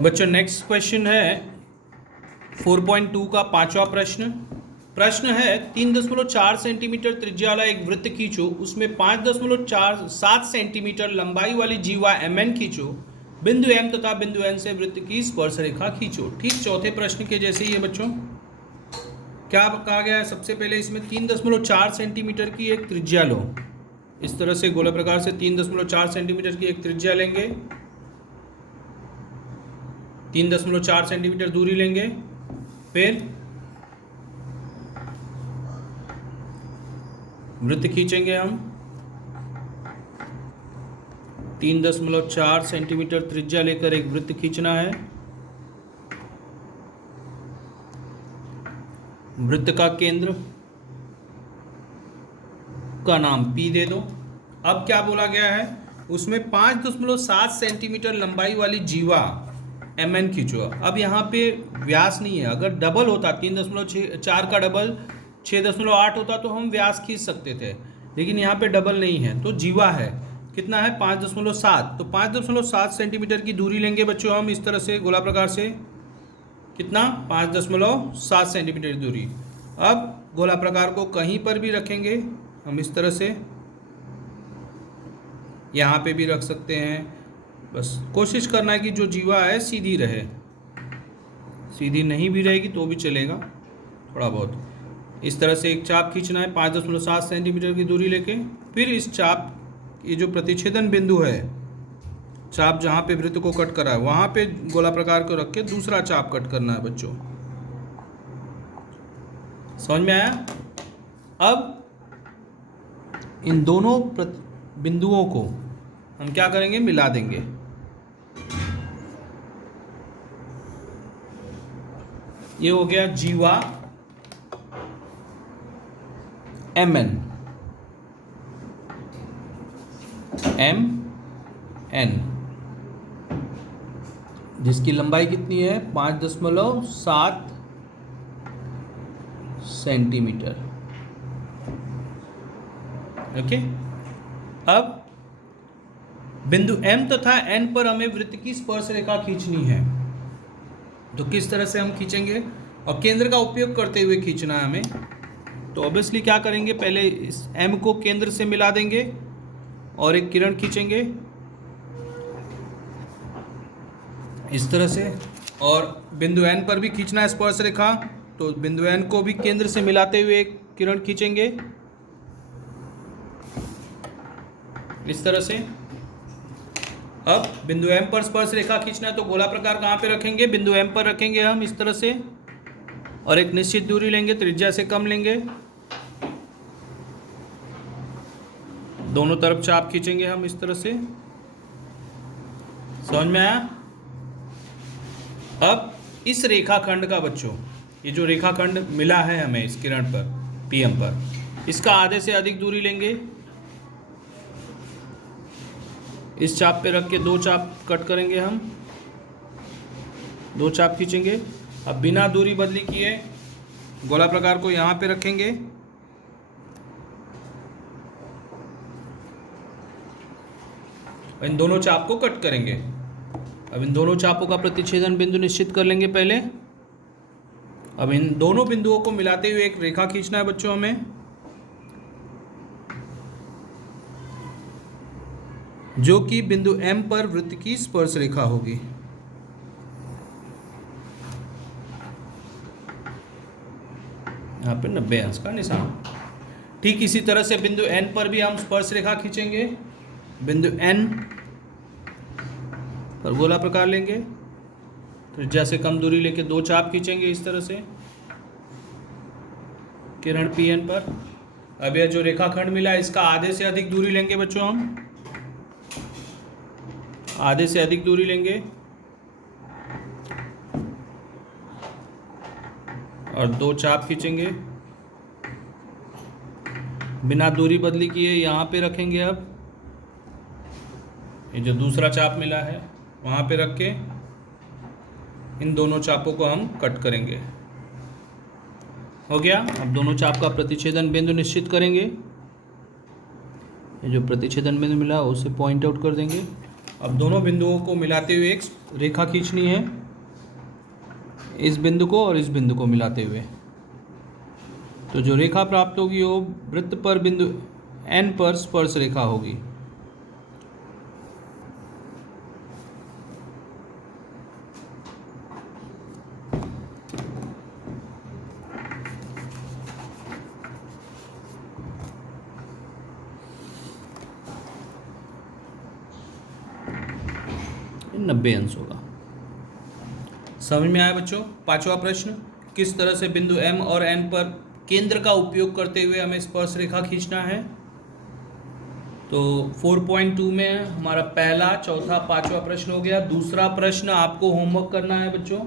बच्चों next question है 4.2 का पांचवा प्रश्न। प्रश्न है 3.4 सेंटीमीटर त्रिज्या वाला एक वृत्त खींचो, उसमें 5.47 सेंटीमीटर लंबाई वाली जीवा mn खींचो, बिंदु m तथा बिंदु n से वृत्त की स्पर्श रेखा खींचो। ठीक चौथे प्रश्न के जैसे ही है बच्चों। क्या कहा गया है? सबसे पहले इसमें 3.4 सेंटीमीटर की एक त्रिज्या लो। इस तरह से गोला प्रकार से 3.4 सेंटीमीटर की एक त्रिज्या लेंगे, 3.4 सेंटीमीटर दूरी लेंगे, फिर वृत्त खींचेंगे हम। 3.4 सेंटीमीटर त्रिज्या लेकर एक वृत्त खींचना है। वृत्त का केंद्र का नाम P दे दो। अब क्या बोला गया है? उसमें 5.7 सेंटीमीटर लंबाई वाली जीवा mn खींचो। अब यहाँ पे व्यास नहीं है। अगर डबल होता 3.4 का डबल 6.8 होता तो हम व्यास खींच सकते थे, लेकिन यहाँ पे डबल नहीं है तो जीवा है। कितना है? 5.7। तो 5.7 सेंटीमीटर की दूरी लेंगे बच्चों हम इस तरह से गोला प्रकार से। कितना? 5.7 सेंटीमीटर की दूरी। अब गोला प्रकार को कहीं पर भी रखेंगे हम इस तरह से, यहाँ पे भी रख सकते हैं। बस कोशिश करना है कि जो जीवा है सीधी रहे। सीधी नहीं भी रहेगी तो भी चलेगा, थोड़ा बहुत इस तरह से एक चाप खींचना है 5.7 सेंटीमीटर की दूरी लेके। फिर इस चाप, ये जो प्रतिच्छेदन बिंदु है, चाप जहाँ पे वृत्त को कट करा है वहाँ पे गोला प्रकार को रख के दूसरा चाप कट करना है बच्चों। समझ में आया? अब इन दोनों बिंदुओं को हम क्या करेंगे? मिला देंगे। ये हो गया जीवा mn जिसकी लंबाई कितनी है? 5.7 सेंटीमीटर। ओके। अब बिंदु M तथा N पर हमें वृत्त की स्पर्श रेखा खींचनी है। तो किस तरह से हम खींचेंगे? और केंद्र का उपयोग करते हुए खींचना है हमें। तो ऑब्वियसली क्या करेंगे? पहले इस M को केंद्र से मिला देंगे और एक किरण खींचेंगे इस तरह से, और बिंदु N पर भी खींचना है स्पर्श रेखा। तो बिंदु N को भी केंद्र से मिलाते हुए एक किरण खींचेंगे इस तरह से। अब बिंदु M पर स्पर्श रेखा खींचना है तो गोला प्रकार कहाँ पे रखेंगे? बिंदु M पर रखेंगे हम इस तरह से, और एक निश्चित दूरी लेंगे, त्रिज्या से कम लेंगे। दोनों तरफ चाप खींचेंगे हम इस तरह से। समझ में आया? अब इस रेखाखंड का बच्चों, ये जो रेखाखंड मिला है हमें इस किरण पर PM पर, इसका आधे से अधिक दूरी लेंगे। इस चाप पे रख के दो चाप कट करेंगे हम, दो चाप खींचेंगे। अब बिना दूरी बदली किए गोला प्रकार को यहाँ पे रखेंगे, इन दोनों चाप को कट करेंगे। अब इन दोनों चापों का प्रतिच्छेदन बिंदु निश्चित कर लेंगे पहले। अब इन दोनों बिंदुओं को मिलाते हुए एक रेखा खींचना है बच्चों हमें, जो कि बिंदु M पर वृत्त की स्पर्श रेखा होगी। यहाँ पे 90 अंश का निशान। ठीक इसी तरह से बिंदु N पर भी हम स्पर्श रेखा खींचेंगे। बिंदु N पर गोला प्रकार लेंगे, त्रिज्या से कम दूरी लेके दो चाप खींचेंगे इस तरह से किरण PN पर। अब यह जो रेखाखंड मिला है इसका आधे से अधिक दूरी लेंगे बच्चों हम, आधे से अधिक दूरी लेंगे और दो चाप खींचेंगे। बिना दूरी बदली किए यहाँ पे रखेंगे। अब ये जो दूसरा चाप मिला है वहाँ पे रख के इन दोनों चापों को हम कट करेंगे। हो गया। अब दोनों चाप का प्रतिच्छेदन बिंदु निश्चित करेंगे। ये जो प्रतिच्छेदन बिंदु मिला उसे पॉइंट आउट कर देंगे। अब दोनों बिंदुओं को मिलाते हुए एक रेखा खींचनी है, इस बिंदु को और इस बिंदु को मिलाते हुए। तो जो रेखा प्राप्त होगी वो वृत्त पर बिंदु N पर स्पर्श रेखा होगी। ये 90 अंश होगा। समझ में आया बच्चों? पांचवा प्रश्न, किस तरह से बिंदु M और N पर केंद्र का उपयोग करते हुए हमें स्पर्श रेखा खींचना है। तो 4.2 में हमारा पहला, चौथा, पांचवा प्रश्न हो गया। दूसरा प्रश्न आपको होमवर्क करना है बच्चों।